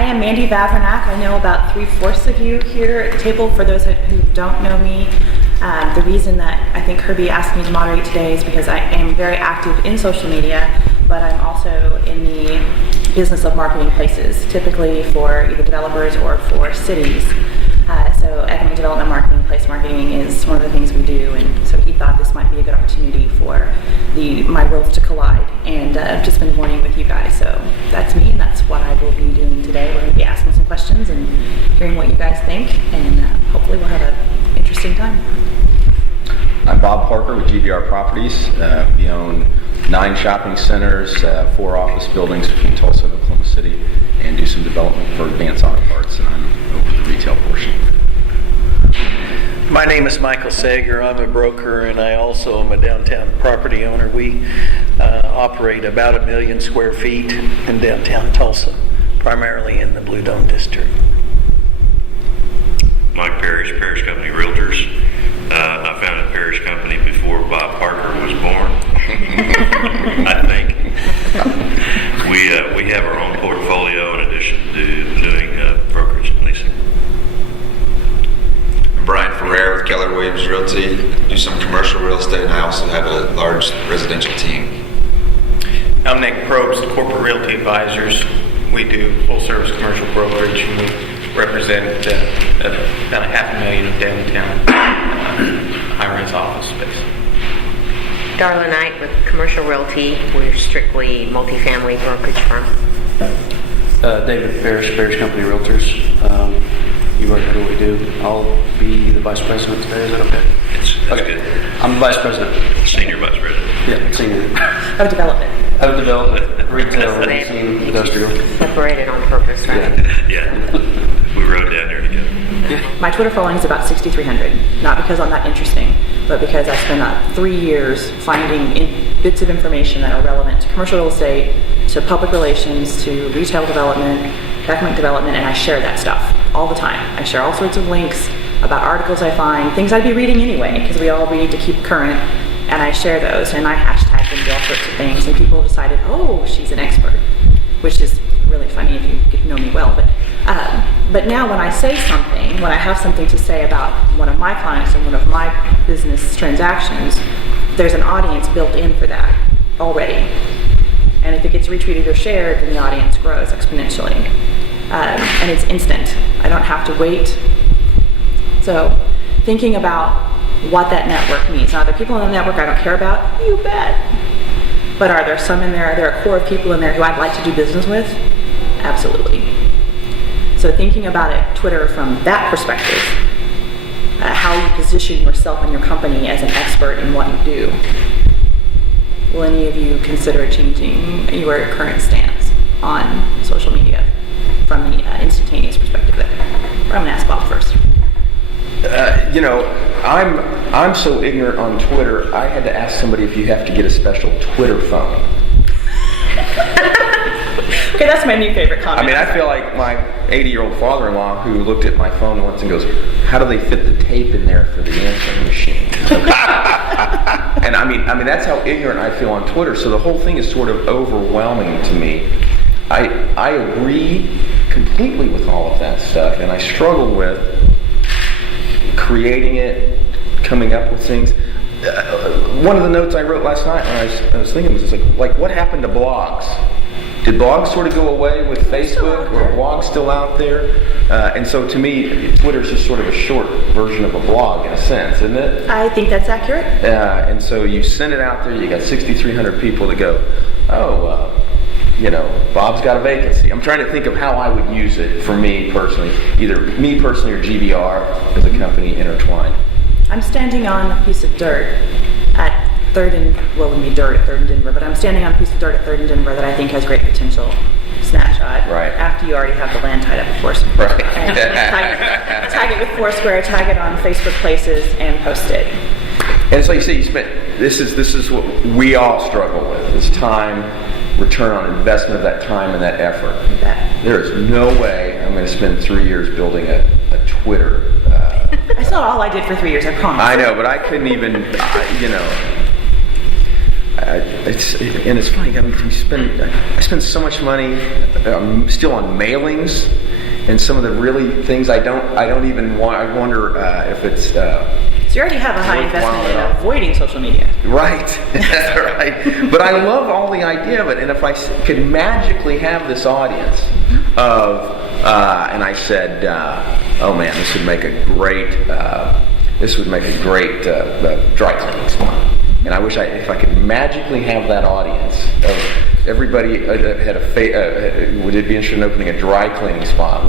I am Mandy Vavrinac. I know about 3/4 of you here at the table. For those who don't know me, the reason that I think Kirby asked me to moderate today is because I am very active in social media, but I'm also in the business of marketing places, typically for either developers or for cities. So economic development marketing, place marketing is one of the things we do, and so he thought this might be a good opportunity for my worlds to collide, and to spend the morning with you guys. So that's me, and that's what I will be doing today. We're going to be asking some questions and hearing what you guys think, and hopefully we'll have an interesting time. I'm Bob Parker with GBR Properties. We own 9 shopping centers, 4 office buildings between Tulsa and Oklahoma City, and do some development for advanced auto parts, and I'm over the retail portion. My name is Michael Sager. I'm a broker, and I also am a downtown property owner. We operate about 1 million square feet in downtown Tulsa, primarily in the Blue Dome District. Mike Parrish, Parrish Company Realtors. I founded Parrish Company before Bob Parker was born, I think. We have our own portfolio in addition to doing brokerage and leasing. I'm Brian Ferrer with Keller Williams Realty. Do some commercial real estate, and I also have a large residential team. I'm Nick Probst, Corporate Realty Advisors. We do full-service commercial brokerage, and we represent about 500,000 of downtown high-rise office space. Darla Knight with Commercial Realty. We're strictly multifamily brokerage firm. David Parrish, Parrish Company Realtors. You already know what we do. I'll be the vice president today. Is that okay? It's Okay. good. I'm the vice president. Senior vice president. Yeah, senior. Of development. Of development, retail, leasing, industrial. Separated on purpose, right? Yeah. We rode down there together. My Twitter following is about 6,300, not because I'm that interesting, but because I spent 3 years finding bits of information that are relevant to commercial real estate, to public relations, to retail development, economic development, and I share that stuff all the time. I share all sorts of links about articles I find, things I'd be reading anyway, because we all read to keep current, and I share those, and I hashtag and do all sorts of things, and people decided, oh, she's an expert, which is really funny if you get to know me well. But now when I say something, when I have something to say about one of my clients or one of my business transactions, there's an audience built in for that already. And if it gets retweeted or shared, then the audience grows exponentially. And it's instant. I don't have to wait. So thinking about what that network means. Now, are there people in the network I don't care about? You bet. But are there some in there, are there a core of people in there who I'd like to do business with? Absolutely. So thinking about it, Twitter, from that perspective, how you position yourself and your company as an expert in what you do. Will any of you consider changing your current stance on social media from the instantaneous perspective there? Or I'm going to ask Bob first. I'm so ignorant on Twitter, I had to ask somebody if you have to get a special Twitter phone. Okay, that's my new favorite comment. I mean, I feel like my 80-year-old father-in-law who looked at my phone once and goes, how do they fit the tape in there for the answering machine? And I mean, that's how ignorant I feel on Twitter. So the whole thing is sort of overwhelming to me. I agree completely with all of that stuff, and I struggle with creating it, coming up with things. One of the notes I wrote last night when I was thinking was like what happened to blogs? Did blogs sort of go away with Facebook, or are blogs still out there? And so to me, Twitter is just sort of a short version of a blog in a sense, isn't it? I think that's accurate. And so you send it out there, you got 6,300 people that go, Bob's got a vacancy. I'm trying to think of how I would use it for me personally, either me personally or GBR as a company intertwined. I'm standing on a piece of dirt at 3rd and, well, it would be dirt at 3rd and Denver, but I'm standing on a piece of dirt at 3rd and Denver that I think has great potential. Snapshot. Right. After you already have the land tied up, of course. Right. Tag it with Foursquare, tag it on Facebook Places, and post it. And it's like you say, this is what we all struggle with, is time, return on investment of that time and that effort. There is no way I'm going to spend 3 years building a Twitter. That's not all I did for 3 years, I promise. I know, but I couldn't even, it's funny. I mean, I spend so much money still on mailings, and some of the really things I don't even want. I wonder if it's. So you already have a high investment in avoiding social media. Right, that's right. But I love all the idea of it, and if I could magically have this audience of, and I said, oh man, this would make a great dry cleaning spot. And I wish if I could magically have that audience of everybody had would it be interested in opening a dry cleaning spot?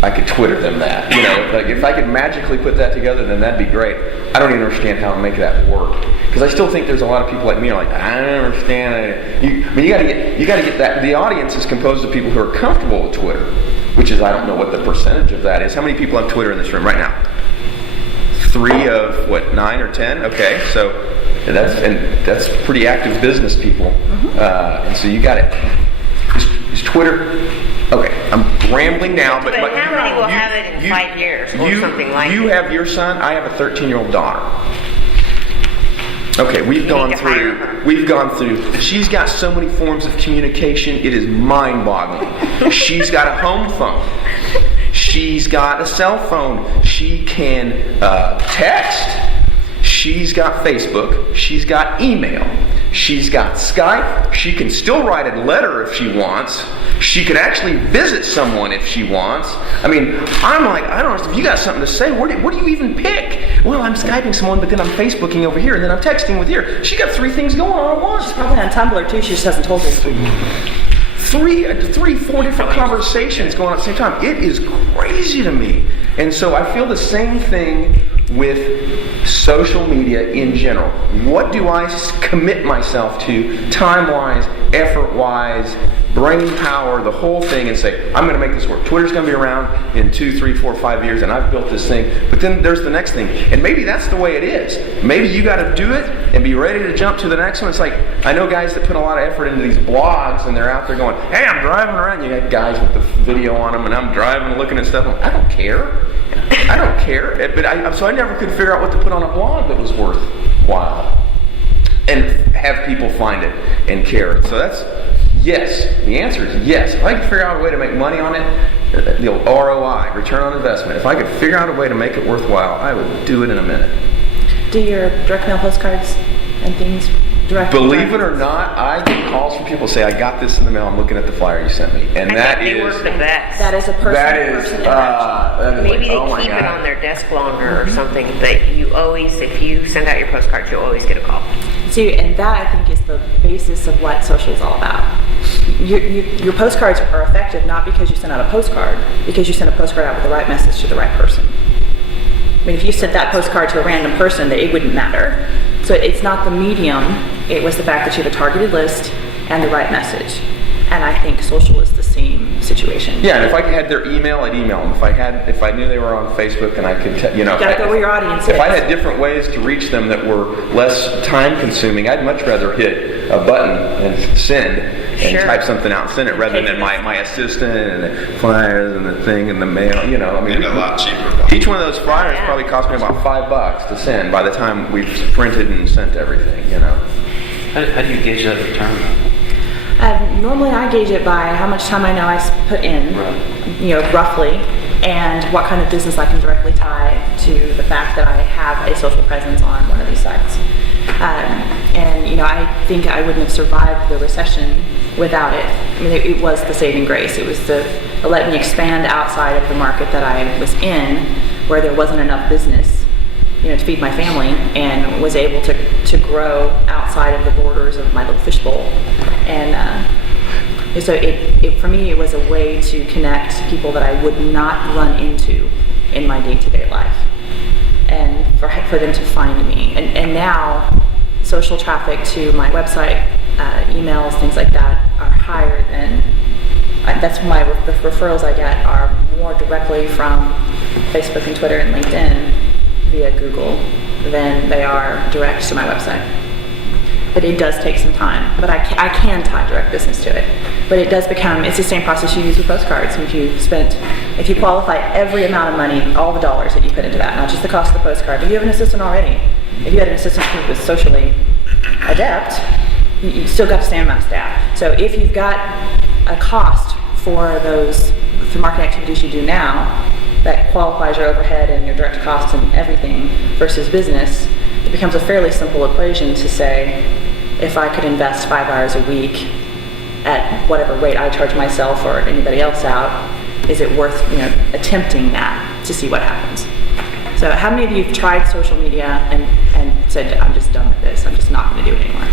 I could Twitter them that. Like if I could magically put that together, then that'd be great. I don't even understand how to make that work, because I still think there's a lot of people like me who are like, I don't understand. You got to get that. The audience is composed of people who are comfortable with Twitter, which is, I don't know what the percentage of that is. How many people have Twitter in this room right now? 3 of what, 9 or 10? Okay, so that's pretty active business people, and so you got it. Is Twitter? Okay, I'm rambling now, but how many will have it in 5 years or something like that? You have your son. I have a 13-year-old daughter. Okay, we've gone through. She's got so many forms of communication. It is mind-boggling. She's got a home phone. She's got a cell phone. She can text. She's got Facebook. She's got email. She's got Skype. She can still write a letter if she wants. She could actually visit someone if she wants. I mean, I'm like, I don't know if you got something to say. What do you even pick? Well, I'm Skyping someone, but then I'm Facebooking over here, and then I'm texting with here. She got 3 things going on at once. She's probably on Tumblr too. She just hasn't told you. 4 different conversations going on at the same time. It is crazy to me. And so I feel the same thing with social media in general. What do I commit myself to, time-wise, effort-wise, brain power, the whole thing, and say, I'm going to make this work. Twitter's going to be around in 2, 3, 4, 5 years, and I've built this thing. But then there's the next thing. And maybe that's the way it is. Maybe you got to do it and be ready to jump to the next one. It's like, I know guys that put a lot of effort into these blogs, and they're out there going, hey, I'm driving around. You got guys with the video on them, and I'm driving, looking at stuff. I don't care. I don't care. But so I never could figure out what to put on a blog that was worthwhile and have people find it and care. So that's yes. The answer is yes. If I could figure out a way to make money on it, the ROI, return on investment, if I could figure out a way to make it worthwhile, I would do it in a minute. Do your direct mail postcards and things directly? Believe it or not, I get calls from people who say, I got this in the mail, I'm looking at the flyer you sent me. And that they is... work the best. That is a person interaction. Maybe they keep it on their desk longer or something, but you always, if you send out your postcards, you always get a call. See, and that I think is the basis of what social is all about. Your postcards are effective not because you sent out a postcard, because you sent a postcard out with the right message to the right person. I mean, if you sent that postcard to a random person, it wouldn't matter. So it's not the medium, it was the fact that you have a targeted list and the right message. And I think social is the same situation. Yeah, and if I had their email, I'd email them. If I knew they were on Facebook and I could, you gotta go where your audience is. If I had different ways to reach them that were less time consuming, I'd much rather hit a button and send and type something out and send it rather than my assistant and the flyers and the thing and the mail. I mean, and a lot cheaper. Each one of those flyers probably cost me about $5 to send by the time we've printed and sent everything. How do you gauge that return? Normally I gauge it by how much time I know I put in, roughly, and what kind of business I can directly tie to the fact that I have a social presence on one of these sites. I think I wouldn't have survived the recession without it. I mean, it was the saving grace. It was let me expand outside of the market that I was in, where there wasn't enough business, to feed my family, and was able to grow outside of the borders of my little fishbowl. And so it for me, it was a way to connect people that I would not run into in my day-to-day life, and for them to find me. And now, social traffic to my website, emails, things like that, are higher than. That's the referrals I get are more directly from Facebook and Twitter and LinkedIn via Google than they are direct to my website. But it does take some time. But I can tie direct business to it. But it does it's the same process you use with postcards. If you qualify every amount of money, all the dollars that you put into that, not just the cost of the postcard, but you have an assistant already. If you had an assistant who was socially adept, you still got the same amount of staff. So if you've got a cost for those, for marketing activities you do now, that qualifies your overhead and your direct costs and everything versus business, it becomes a fairly simple equation to say, if I could invest 5 hours a week at whatever rate I charge myself or anybody else out, is it worth, attempting that to see what happens? So how many of you have tried social media and said, I'm just done with this, I'm just not going to do it anymore?